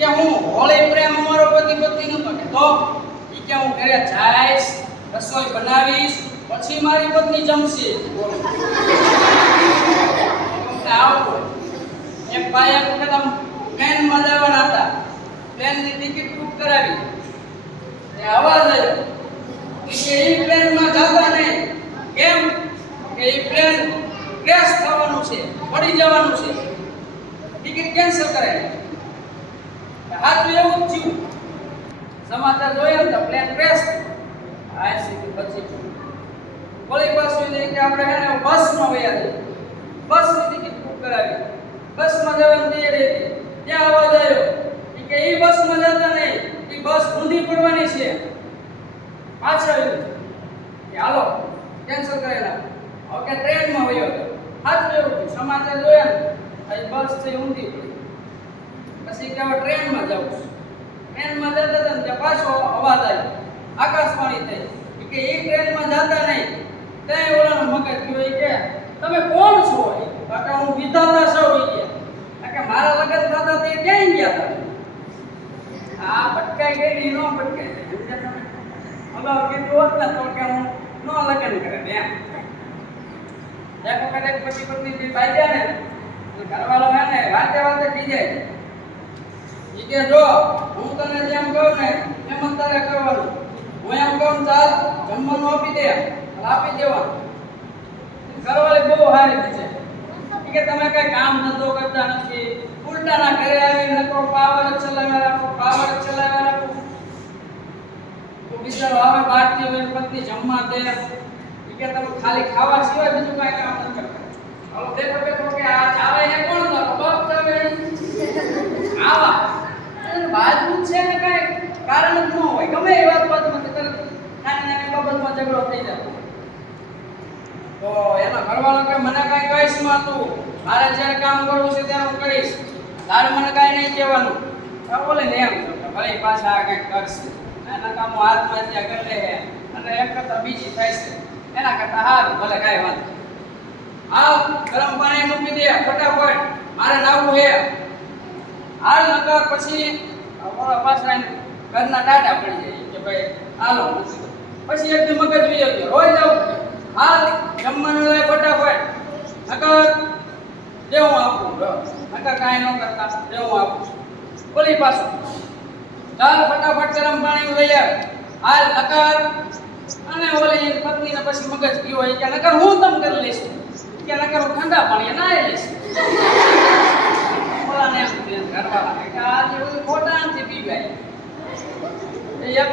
કે હું હોળી પ્રેમ અમારો પતિ પત્ની નતો કે તો ઈ કે હું ઘરે જઈશ રસોઈ બનાવીશ પછી મારી પત્ની જમશે બોલો આવો એક ભાઈ એક વખત આમ ટ્રેનમાં જવાના હતા ટ્રેનની ટિકિટ બુક કરાવી એ અવાજ આવ્યો કે એ પ્લેનમાં જતા નહીં કેમ કે એ પ્લેન ક્રેશ થવાનું છે પડી જવાનું છે ટિકિટ કેન્સલ કરાવી હાથું એવું જ થયું સમાચાર જોયા ને તો પ્લેન ક્રેશ આ સીધી પછી વળી પાછું કે આપણે એને બસમાં વયા જઈએ બસની ટિકિટ બુક કરાવી બસમાં જવાની તૈયારી હતી ત્યાં અવાજ આવ્યો કે એ બસમાં જતા નહીં એ બસ ઊંધી પડવાની છે પાછા આવ્યું કે હાલો કેન્સલ કરેલા ઓકે ટ્રેનમાં વયો હતો હાથું એવું થયું સમાચાર જોયા ને એ બસ છે ઊંધી પડી પછી કે હવે ટ્રેનમાં જાઉં ટ્રેનમાં જતા હતા ને ત્યાં પાછો અવાજ આવ્યો આકાશવાણી થઈ કે એ ટ્રેનમાં જતા નહીં ત્યાં ઓલાનો મગજ ગયો કે તમે કોણ છો કાકા હું વિધાતા છું કે મારા લગ્ન થતા તે ક્યાં ગયા હતા આ ભટકાઈ ગઈ નો ભટકાઈ અગાઉ કીધું હોત ને તો કે હું નો લગ્ન કરે ને એમ એક વખત એક પતિ પત્ની થી બાજ્યા ને ઘરવાળો હે ને વાતે વાતે થઈ જાય ઈ કે જો હું તને જેમ કહું ને એમ જ તારે કરવાનું હું એમ કહું ચાલ જમવાનું આપી દે આપી દેવાનું ઘરવાળી બહુ હારી છે કે તમે કઈ કામ ધંધો કરતા નથી ઉલટાના ઘરે આવી નકો પાવર ચલાવ્યા રાખો પાવર ચલાવ્યા રાખો તો બિચારો આવે બહારથી હોય પત્ની જમવા દે કે તમે ખાલી ખાવા સિવાય બીજું કઈ કામ નથી કરતા હાલો દેખો દેખો કે આ ચાવે હે કોણ તો બપ ચાવે આવા બાજુ છે ને કઈ કારણ જ ન હોય ગમે એ વાતમાં તરત નાની નાની બાબતમાં ઝઘડો થઈ જાય તો એના ઘરવાળો કે મને કઈ કહીશ માં તું મારે જ્યારે કામ કરવું છે ત્યારે હું કરીશ તારે મને કઈ નહીં કહેવાનું બોલે ને એમ ભલે પાછા આ કઈ કરશે એના કામ હાથમાં ત્યાં કરી લે અને એક કરતા બીજી થાય છે એના કરતા હાલ ભલે કઈ વાંધો હાલ ગરમ પાણી મૂકી દે ફટાફટ મારે નાવું હે હાલ નકર પછી પાછા ઘરના ટાટા પડી જાય કે ભાઈ હાલો પછી એકદમ મગજ વી ગયો રોઈ જાવ હાલ જમવાનું લઈ ફટાફટ નકર દેવું આપું નકર કાંઈ ન કરતા દેવું આપું બોલી પાછું ચાલ ફટાફટ ગરમ પાણી લઈ આવ હાલ નકર અને ઓલી પત્નીને પછી મગજ ગયો હોય કે નકર હું તમ કરી લઈશ કે નકર હું ઠંડા પાણી નાઈ લઈશ ઓલાને એમ ઘરવાળા કે આ જે ખોટા નથી પીવાય એ એક